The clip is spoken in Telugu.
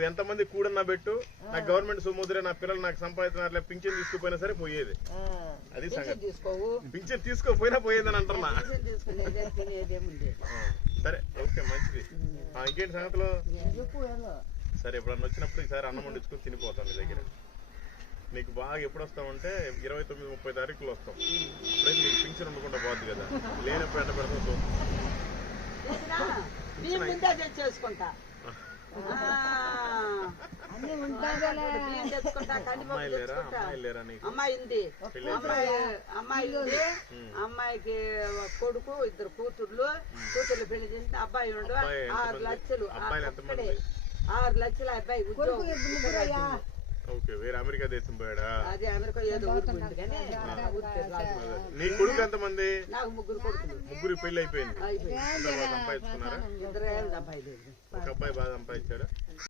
నువ్వు ఎంతమంది కూడన్నా పెట్టు. నాకు గవర్నమెంట్ సొమ్ముదిరే నా పిల్లలు నాకు సంపాదించిన పింఛన్ తీసుకుపోయినా సరే పోయేది. అది పింఛన్ సంగతి. పింఛన్ తీసుకోపోయినా పోయేదని అంటున్నా. సరే ఓకే మంచిది. ఇంకేంటి సంగతిలో? సరే ఎప్పుడన్నా వచ్చినప్పుడు ఈసారి అన్నం వండించుకొని తినిపోతాం మీ దగ్గర. నీకు బాగా ఎప్పుడు వస్తామంటే ఇరవై తొమ్మిది ముప్పై తారీఖులో వస్తాం. అప్పుడైతే నీకు పింఛన్ ఉండకుండా పోద్ది కదా. లేనప్పుడు ఎండ పెడతాం చూస్తాం అమ్మాయి ఉంది. అమ్మాయి అమ్మాయి ఉంది. అమ్మాయికి కొడుకు ఇద్దరు కూతుర్లు. కూతుర్లు పెళ్ళి చేసిన అబ్బాయి ఉండు? ఆరు లక్షలు? అక్కడే ఆరు లక్షల అబ్బాయి ఉద్యోగం. ఓకే వేరే అమెరికా దేశం పోయాడా? అదే అమెరికా ఏదో. నీ కొడుకు ఎంతమంది నాకు ముగ్గురు ముగ్గురు పెళ్ళి అయిపోయింది. సంపాదించుకున్నారా? ఒక అబ్బాయి బాగా సంపాదించాడా?